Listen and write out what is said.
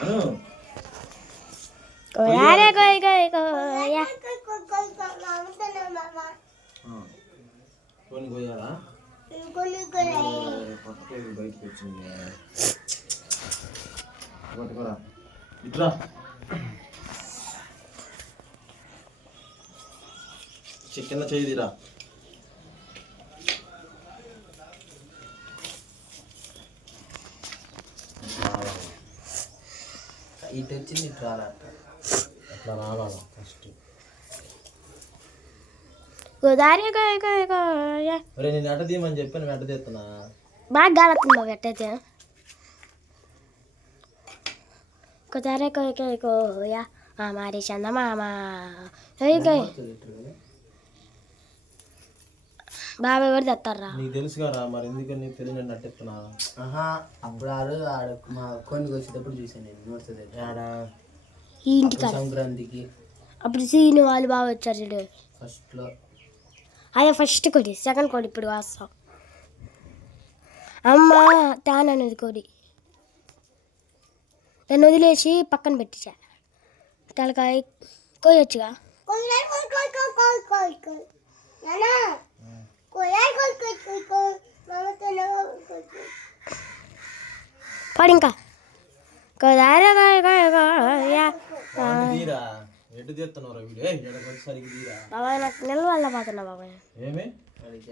అను కోయారే కోయ్ కోయ్ కోయా ఆ. కొన్ని కొయ్యాలా పట్టుకోదు బయటకు వచ్చింది పట్టుకోరా ఇట్రా. చికెన్ చేయదిరా ఇటు వచ్చింది ఇటు రాలట అట్లా రావాలి ఫస్ట్? గోదావరి ఒరే నేను ఎట్ట తీయమని చెప్పాను వెంట తీస్తున్నా. బాగా గాలతుంది బాబు ఎట్టయితే గోదావరి కోయ్ కోయ్ కోయా మామారి చందమామ. బాబాయ్ కూడా తెస్తారా నీకు తెలుసు కదా మరి ఎందుకని నీకు తెలియని ఆహా అప్పుడు ఆడు ఆడ మా కొన్ని వచ్చేటప్పుడు చూసాను నేను ఏడా ఈ ఇంటికాడ సంక్రాంతికి. అప్పుడు సీను వాళ్ళు బాగా వచ్చారు చూడు. ఫస్ట్లో. అదే ఫస్ట్ కోడి సెకండ్ కోడి ఇప్పుడు వస్తాం అమ్మ తాన్ అనేది కోడి దాన్ని వదిలేసి పక్కన పెట్టించా. తలకాయ కోయొచ్చుగా. పడి ఇంకా ఎటు తీస్తున్నావు రా వీడు ఎడకి వచ్చి సరిగ్గా తీరా? బాబాయ్ నాకు నిల్వల్ల పోతున్నా బాబాయ్ ఏమి? వాడికి